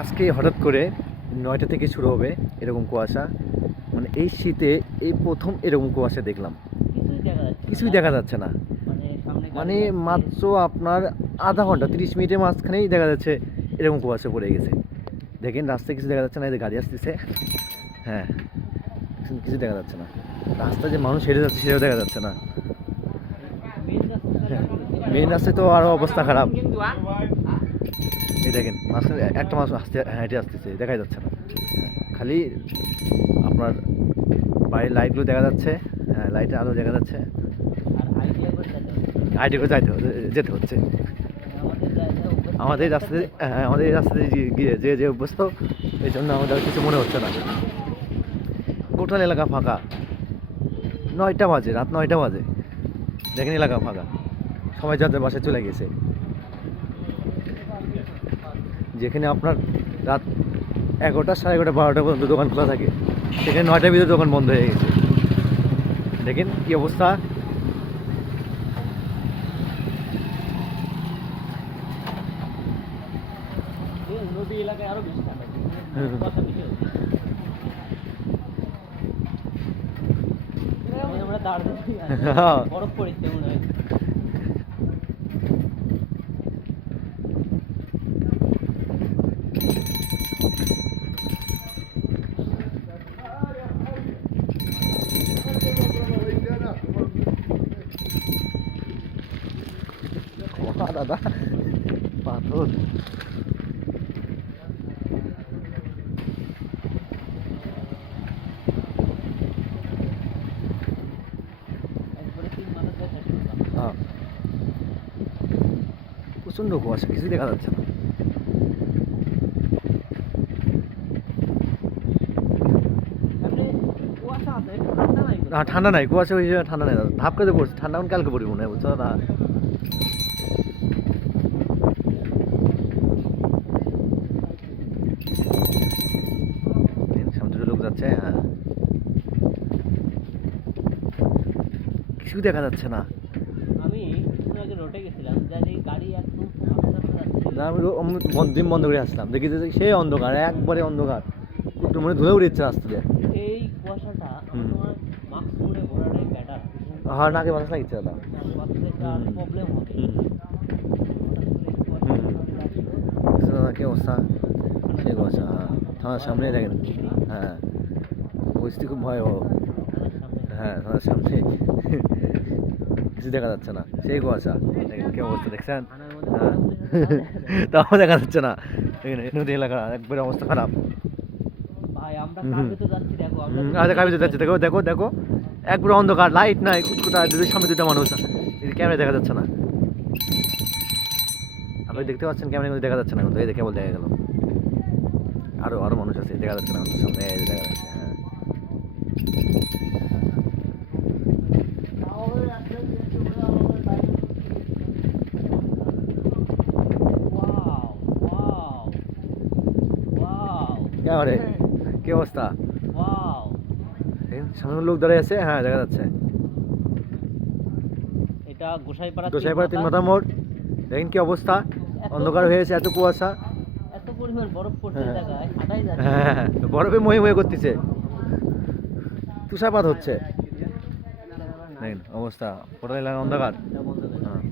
আজকে হঠাৎ করে 9টা থেকে শুরু হবে এরকম কুয়াশা, মানে এই শীতে এই প্রথম এরকম কুয়াশা দেখলাম। কিছুই দেখা যাচ্ছে না, মানে মাত্র আপনার আধা ঘন্টা 30 মিনিটের মাঝখানেই দেখা যাচ্ছে এরকম কুয়াশা পড়ে গেছে। দেখেন রাস্তায় কিছু দেখা যাচ্ছে না, এই যে গাড়ি আসতেছে, হ্যাঁ কিছু দেখা যাচ্ছে না। রাস্তায় যে মানুষ হেঁটে যাচ্ছে সেটাও দেখা যাচ্ছে না। মেন রাস্তায় তো আরও অবস্থা খারাপ। এই দেখেন মাঝখানে একটা মানুষ হেঁটে আসতেছে, দেখাই যাচ্ছে না, খালি আপনার বাড়ির লাইটগুলো দেখা যাচ্ছে, হ্যাঁ লাইটে আলো দেখা যাচ্ছে। আইডি করে যেতে হচ্ছে আমাদের রাস্তাতে, হ্যাঁ আমাদের এই রাস্তাতে গিয়ে যে অভ্যস্ত, এই জন্য আমাদের কিছু মনে হচ্ছে না। গোটাল এলাকা ফাঁকা, 9টা বাজে, রাত 9টা বাজে, দেখেন এলাকা ফাঁকা, সবাই যাদের বাসায় চলে গেছে। যেখানে আপনার রাত 11টা, 11:30, 12টা পর্যন্ত দোকান খোলা থাকে, সেখানে 9টার ভিতরে দোকান বন্ধ হয়ে গেছে। দেখেন কি অবস্থা। নদী এলাকায় আরো বেশি ঠান্ডা, আমরা দাঁড়াতে বরফ পড়েছে মনে হয়। দাদা পাথর, প্রচন্ড কুয়াশা, কিছু দেখা যাচ্ছে না। না ঠান্ডা নাই, কুয়াশা ওই ঠান্ডা নাই, ধাপ করে পড়ছে, ঠান্ডা এখন কালকে পড়ি মনে হয়, বুঝছো না। সামনে লোক যাচ্ছে, হ্যাঁ কিছু দেখা যাচ্ছে না। আমি রোডে গেছিলাম, গাড়ি একদম ডিম বন্ধ করে আসলাম, দেখি যে সেই অন্ধকার, একবারে অন্ধকার, একটু মনে ধুয়ে উড়েছে রাস্তা দিয়ে। এই কুয়াশাটা তোমার মাস্ক পরে ঘোরাটাই বেটার। হ্যাঁ নাকে বাতাস লাগছে দাদা, প্রবলেম হবে। কি অবস্থা, সেই কুয়াশা, থানার সামনে দেখেন, হ্যাঁ পরিস্থিতি খুব ভয়াবহ। হ্যাঁ থানার সামনে কিছু দেখা যাচ্ছে না, সেই কুয়াশা, দেখেন কি অবস্থা দেখছেন, হ্যাঁ তাও দেখা যাচ্ছে না। নদী এলাকা একবারে অবস্থা খারাপ। আচ্ছা কাবিতে যাচ্ছে, দেখো দেখো দেখো, একবারে অন্ধকার, লাইট নাই, কুটকুটা, যদি সামনে দুটো মানুষ, ক্যামেরা দেখা যাচ্ছে না। আপনি দেখতে পাচ্ছেন ক্যামেরার মধ্যে দেখা যাচ্ছে না, কিন্তু এই যে কেবল দেখা গেল, আরো মানুষ আছে, দেখা যাচ্ছে না সামনে, দেখা যাচ্ছে, হ্যাঁ কি অবস্থা, সামনে লোক দাঁড়িয়ে আছে, হ্যাঁ দেখা যাচ্ছে। এটা গোসাইপাড়া 3 মাথা মোড়, দেখেন কি অবস্থা, অন্ধকার হয়েছে, এত কুয়াশা, এত পরিমাণ বরফ পড়ছে জায়গায়, হাঁটাই যাচ্ছে, হ্যাঁ বরফে ময়ে করতেছে, তুষারপাত হচ্ছে, দেখেন অবস্থা, পুরো এলাকা অন্ধকার, হ্যাঁ।